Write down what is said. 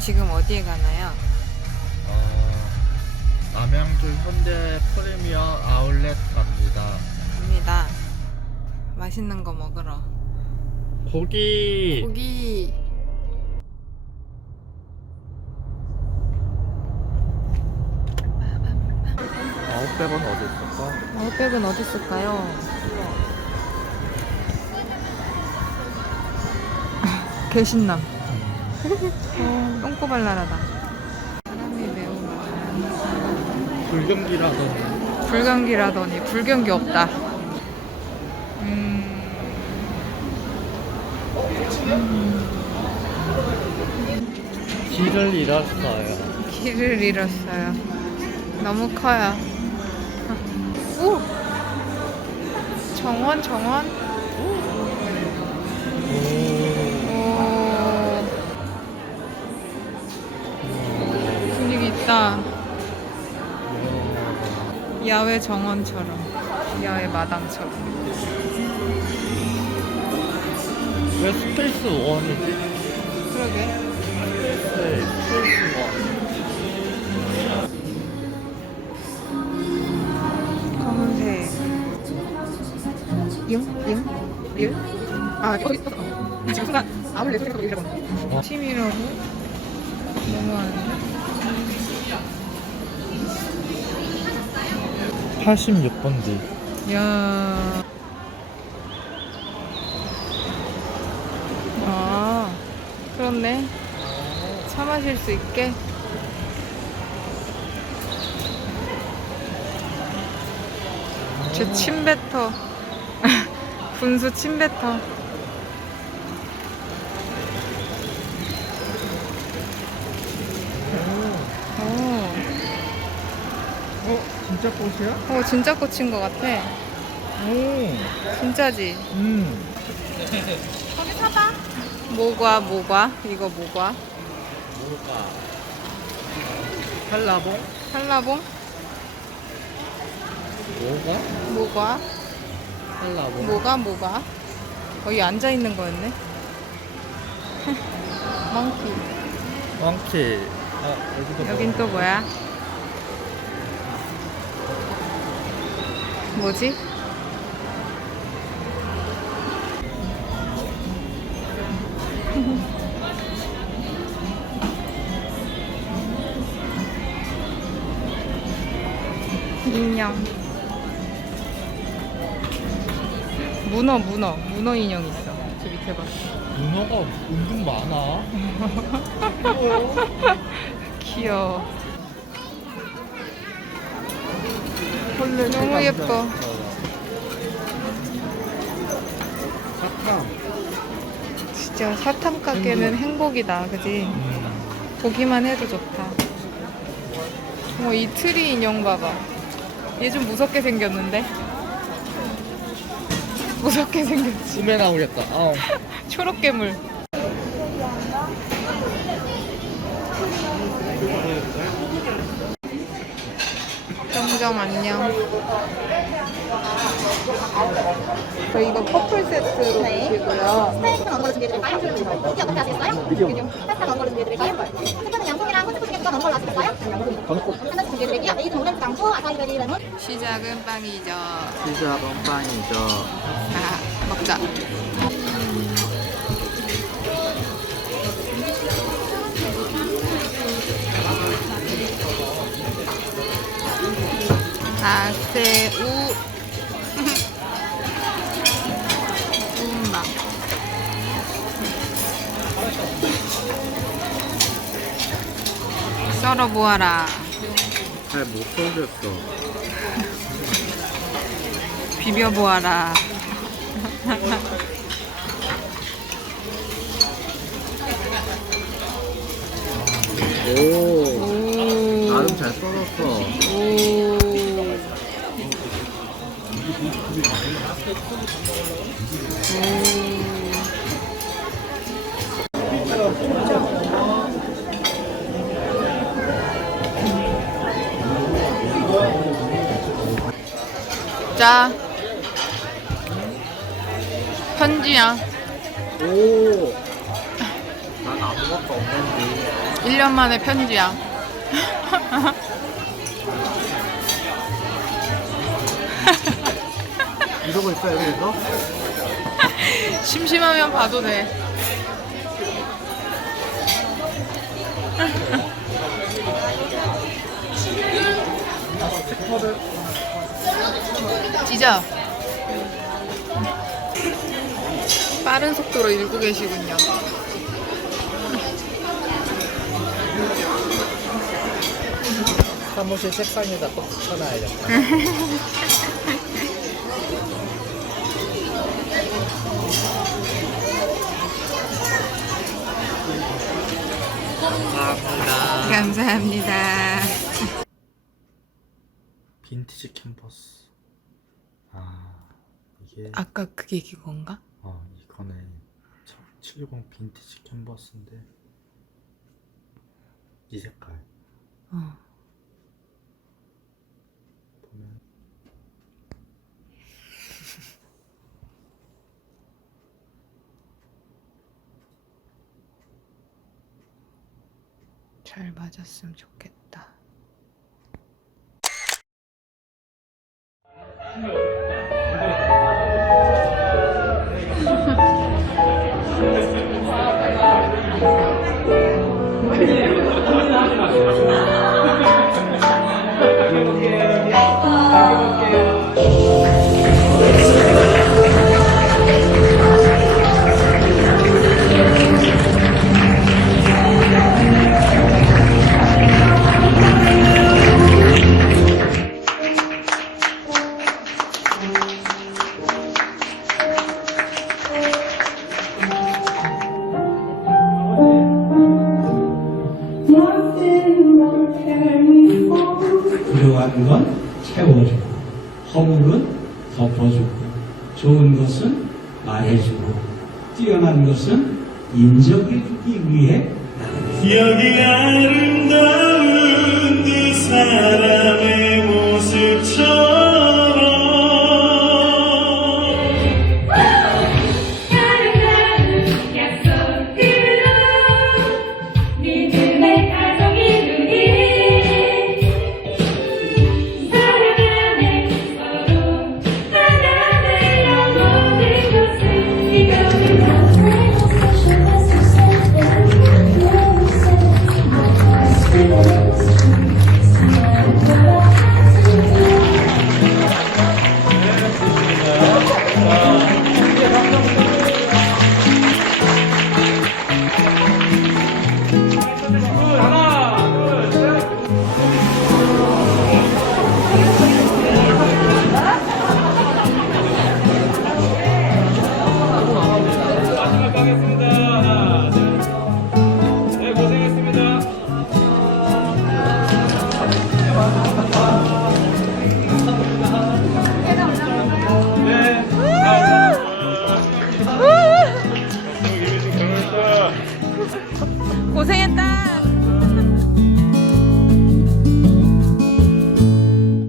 지금 어디에 가나요? 어, 남양주 현대 프리미어 아울렛 갑니다. 갑니다. 맛있는 거 먹으러. 고기. 고기. 아웃백은 어디 있을까? 아웃백은 어디 있을까요? 개신남. 어, 똥꼬발랄하다. 사람이 매우 많아. 불경기라던 불경기라더니 불경기 없다. 음, 길을 잃었어요. 길을 잃었어요. 너무 커요. 오! 정원, 정원? 야외 정원처럼. 야외 마당처럼. 왜 스페이스 원이지? 그러게. 네, 스페이스 원. 검은색. 용? 용? 일? 아, 여기 있어. 지금 순간 아무리 생각해도 이러고. 어? 팀이라고? 너무하는데? 86번 뒤. 야. 아, 그렇네. 차 마실 수 있게. 제 침뱉어. 분수 침뱉어. 진짜 꽃이야? 어, 진짜 꽂힌 것 같아. 오. 진짜지? 음. 거기 사봐. 뭐과 뭐과? 이거 뭐과? 뭘까? 한라봉? 한라봉? 뭐가? 뭐과? 한라봉. 뭐가 뭐가? 거기 앉아 있는 거였네. 멍키. 왕키. 아, 여기도 여긴 또 뭐야? 뭐지? 인형. 문어, 문어, 문어 인형 있어. 저 밑에 봐. 문어가 은근 많아. 귀여워. 너무 예뻐. 사탕. 진짜 사탕 가게는 행복이다, 그지? 음. 보기만 해도 좋다. 어머, 이 트리 인형 봐봐. 얘 좀 무섭게 생겼는데? 무섭게 생겼지. 꿈에 나오겠다. 아, 초록 괴물. 정정 안녕. 저 이거 커플 세트로 주시고요. 스테이크는 어느 걸로 준비해드릴까요? 고기 어떻게 하시겠어요? 미디움. 파스타는 어느 걸로 준비해드릴까요? 스프는 양송이랑 후추 소시겠다 어느 걸로 하시겠어요? 한 가지 준비해드릴게요. 메이드 오렌지 장포, 아사이베리 레몬. 시작은 빵이죠. 피자 bon빵이죠. 자, 먹자. 우마 썰어 보아라 잘못 쏘겠어. 비벼 보아라 오. 오 자, 편지야. 오. 난 아무것도 없는데. 1년 만에 편지야. 이러고 있어 여기서? 심심하면 봐도 돼. 찢어. 빠른 속도로 읽고 계시군요. 사무실 책상에다 꼭 붙여놔야겠다. 감사합니다. 감사합니다. 빈티지 캔버스. 아 이게 아까 그게 그건가? 어 이거네 70 빈티지 캔버스인데 이 색깔 어. 보면 잘 맞았으면 좋겠다. 필요한 건 채워주고, 허물은 덮어주고, 좋은 것은 말해주고, 뛰어난 것은 인정해주기 위해 여기 아름다운 두 사람